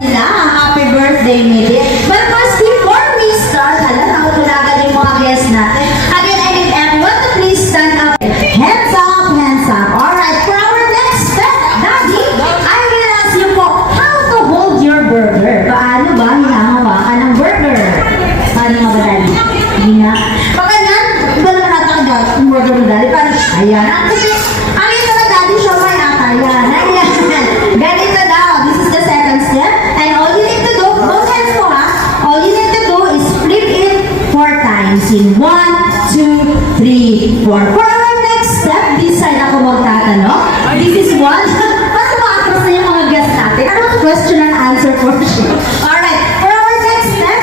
Happy birthday, Mili. But first, before we start, nakatulagan yung mga guests natin. Again, I need everyone to please stand up. Hands up, hands up. Alright, for our next step, Daddy, I will ask you po how to hold your burger. Paano ba hinahawakan ng burger? Paano nga ba, Daddy? Hindi nga. Pag ganyan, iba naman natin ang burger mo, Daddy. Parang, ayan. Ang ito na, Daddy, siya may atayan. Ayan. Ganito daw. This is the second step. And all you need to do, both hands mo ha, all you need to do is flip it 4 times in 1, 2, 3, 4. For our next step, this side ako magtatanong. This is one. Mas maatras na yung mga guests natin. Ano ang question and answer for sure? Alright, for our next step,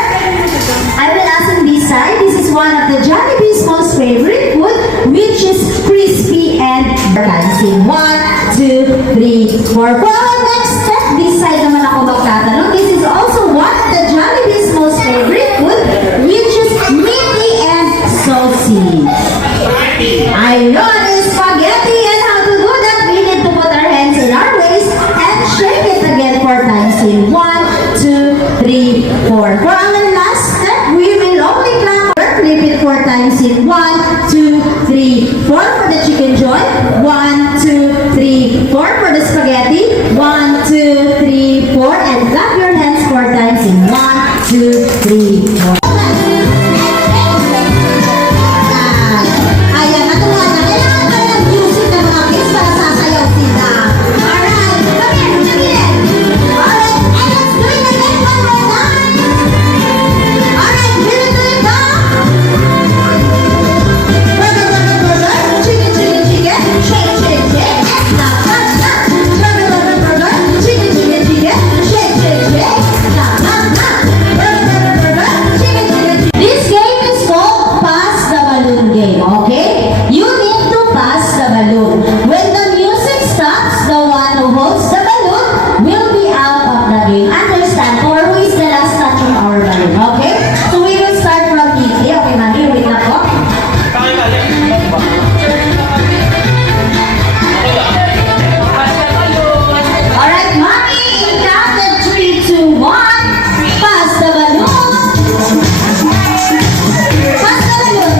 I will ask on this side. This is one of the Jollibee's most favorite food, which is crispy and times in 1, 2, 3, 4. For our next step, this side naman ako magtatanong. This is also one of the Jollibee's most favorite food, which is meaty and saucy. Ayun, is spaghetti. And how to do that? We need to put our hands in our waist and shake it again 4 times in 1, 2, 3, 4. For our last step, we will only clap or flip it 4 times in 1, 2, 3, 4 for the chicken joint. 1, 2, 3, 4 for the spaghetti. 1, 2, 3, 4, and clap your hands 4 times in 1, 2, 3, 4. Ayan, natuwa na. Kailangan tayo ng music ng mga kids para sasayaw sila. Alright, come here, come here. Alright, and let's do it again one more time. Alright, will you do it now? Burger, burger, burger. Chicken, chicken, chicken. Shake, shake, shake. Clap, clap, clap. Burger, burger, burger. Chicken, chicken, chicken. Shake, shake, shake. Clap, clap, clap. Burger, burger, burger. Chicken, chicken, chicken. This game is called Pass the Balloon game, okay? You need to pass the balloon. When the music stops, the one who holds the balloon will be out of the game. Understand? Or who is the last touching our balloon, okay? So we will start from Nikki. Okay, Mami, wait na po. Alright, Mami, in count of 3, 2, 1. Pass the balloon. Pass the balloon.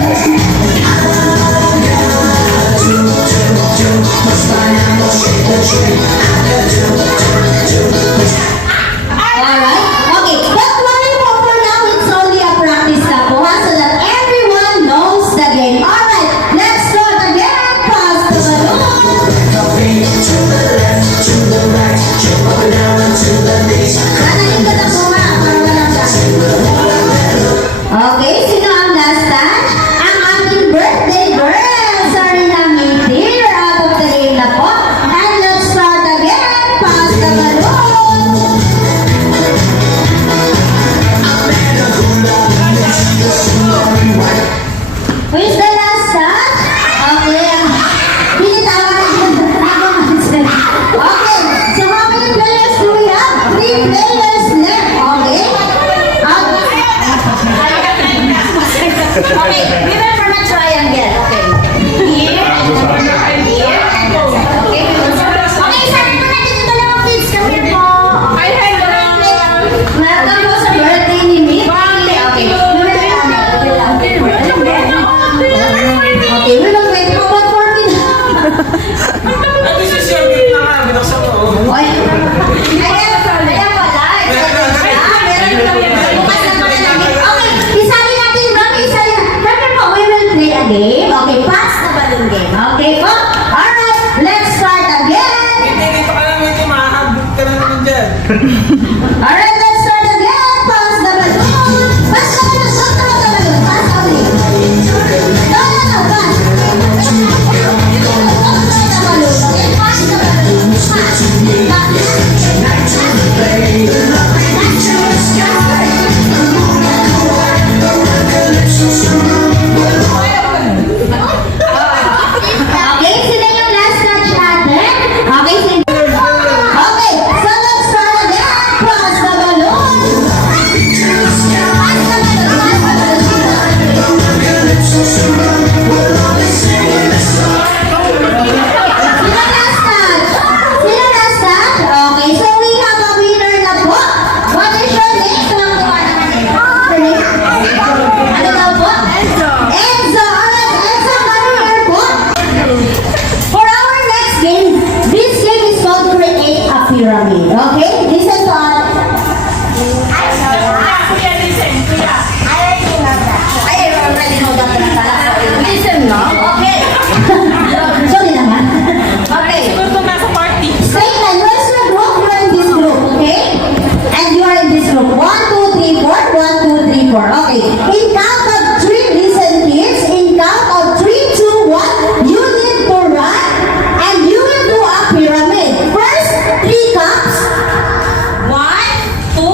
Alright, okay. Don't worry po, for now, it's only a practice na po, ha, so that everyone knows the game. Alright, let's start again. Pass the balloon. Nanayin ka na po, ha, para walang gasin. Okay, sino ang last touch? Ang ating birthday girl. Sorry na, Mitty. You're out of the game na po. And let's start again. Pass the balloon. Who is the last touch? Okay. Binitawan na yun. Okay. So how many players do we have? 3 players left. Okay. Okay. We will form a triangle. Okay. Here. Here. Okay. Okay, sabi mo na dito dalawang kids. Come here po. Welcome po sa birthday ni Mick. Okay. Okay, we will wait for 1 more minute. This is your game na nga, binaksan mo. Oy. Ayan wala. Bukas na pala lang. Okay, isali natin, Mami, isali natin. Remember po, we will play a game. Okay, pass the balloon game. Okay po? Alright, let's start again. Hindi, dito ka lang, hindi, makakabit ka na naman dyan. Alright, let's start again. Pass the balloon. Pass the balloon. Don't throw the balloon. Pass only. No, pass. Don't throw the balloon. Okay, pass the balloon. Pass. Okay, sila yung last touch natin. Okay, sila. Okay, so let's start again. Pass the pyramid. Okay? Listen to us. I already know that na pala. Listen now. Okay. Sorry naman. Okay. Siguro kung nasa party. Straight line. Where's your group? You are in this group, okay? And you are in this group. 1, 2, 3, 4. 1, 2, 3, 4. Okay. In count of 3, listen kids. In count of 3, 2, 1, you need to run and you will do a pyramid. First, 3 cups. 1, 2,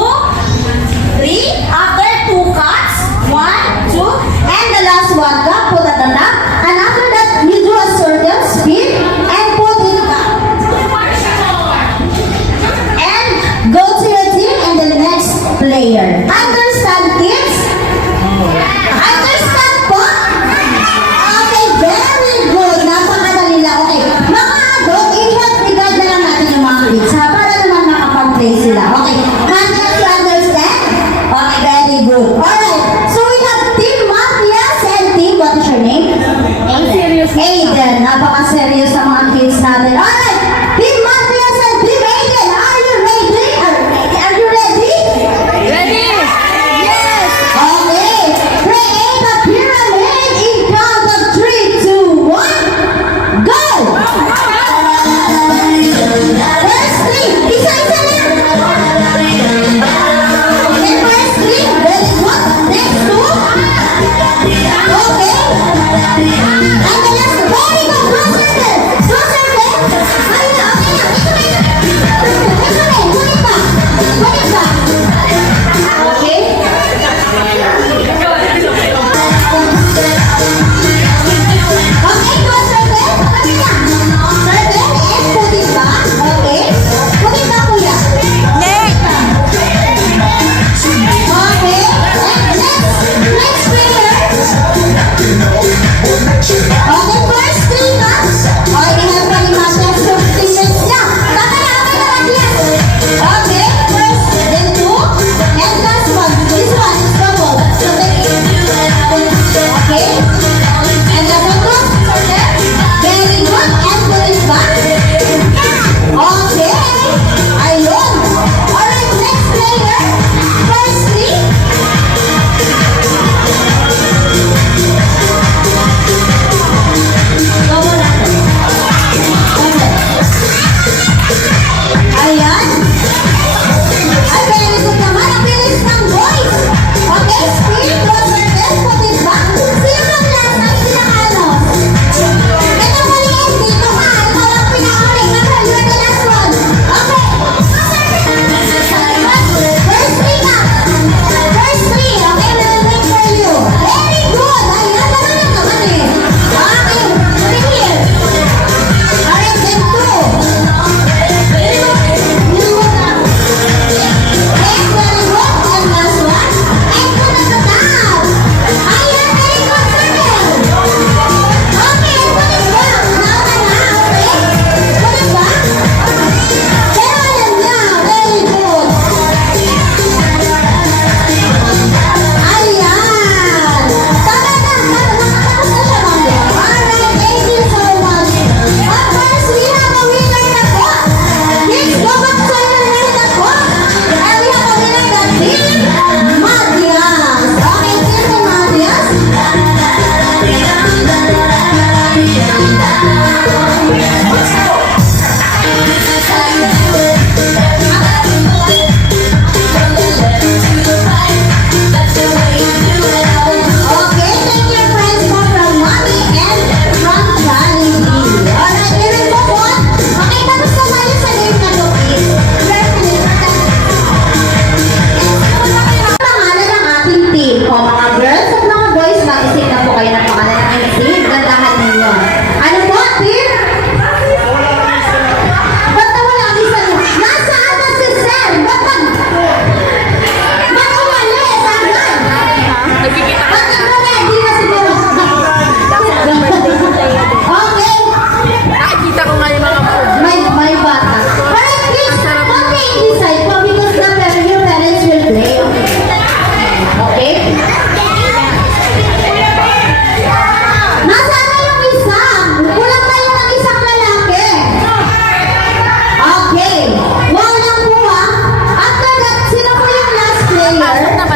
3. After 2 cups. 1, 2. And the last 1 cup, put at the top. And after that, you do a circle, spin, and put in the cup. And go to your team and the next player. Understand, kids? Understand po? Okay, very good. Napakadali lang. Okay, mga adult, i-help regard na lang natin yung mga kids, ha? Para naman makapag-play sila. Okay, Matias, you understand? Okay, very good. Alright, so we have Team Matias and Team, what is your name? Ang serious na. Aiden. Napaka-serious sa mga kids natin. Alright, Team Matias and Team Aiden, are you ready? Are you ready? Ready? Yes! Okay, create a pyramid in count of 3, 2, 1, go! First three, isa-isa lang.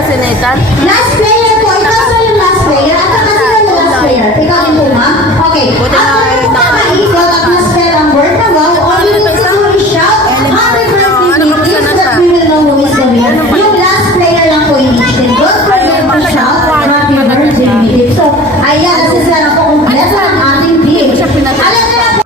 si Nathan. Last player po. Ikaw sa yung last player. At saka sino yung last player? Ikaw din po, ma'am? Okay. Buti na After po makaikot at na-spell ang word na wow, all you need to do is shout, happy birthday, baby, so that we will know who is the winner. Yung last player lang po yung each. Don't forget to shout, happy birthday, baby. So, ayan, nasisara po kompleto ang ating team. Alam na po.